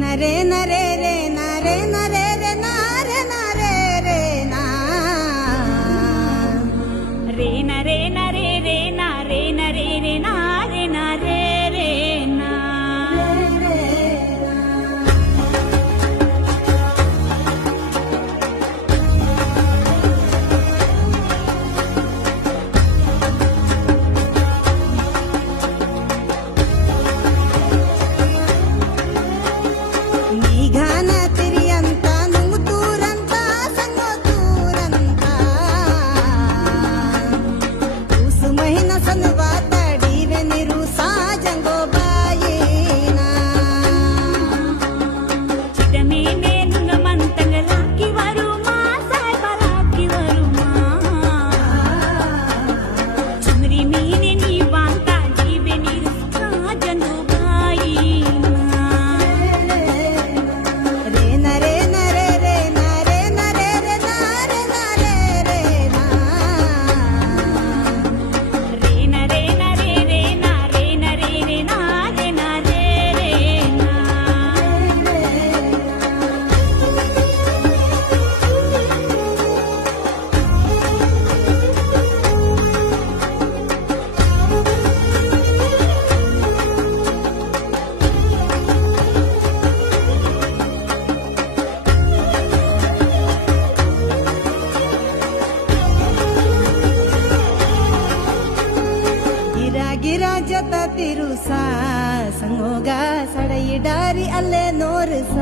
ನರೆ ನರೆ ರೇ ನರೆ ನರೆ ರೇ ನಾರೆ ನರೆ ರೇ ನಾ ರೇ ನರೆ ನರೆ ರೇ ನಾರೆ ನರೆ ರೇ ನಾರೆ ನರೆ ರೇ ನಾ ಘಾನ ತಿರಿಯಂತ ನುಂಗುತ್ತೂರಂತ ಸಂಗೋತೂರಂತ ಕೂಸು ಮಹಿನ ಸನ್ನುವ ತಡಿವೆ ನಿರು ಸಾಜಂಗೋ ಬಾಯಿನ ಚಿದಮೇ ಮೇನುಂಗ ಮಂತಂಗಲಾಕಿ ವರುಮಾ ಸಾಯ್ಬಲಾಕಿ ವರುಮಾ ಚುಮರಿ ಮೀನೆ ನೀ ವಾಂತ ಜೀವೆ ನೀರು ಸಾಜಂಗೋ ಬಾಯಿನ ರೇ ನರೆ ನರೆ ರೇ ನರೆ ನರೆ ರೇ ನಾರೆ ನರೆ ರೇ ನಾ ರೇ ನರೆ ನರೆ ರೇ ನಾರೆ ನರೆ ರೇ ನಾರೆ ನರೆ ರೇ ನಾ ಗಿರ ಗಿರ ಜೊತ ತಿರುಸ ಸಂಗೋಗ ಸಡಯಿ ಡಾರಿ ಅಲ್ಲೇ ನೋರ್ಸ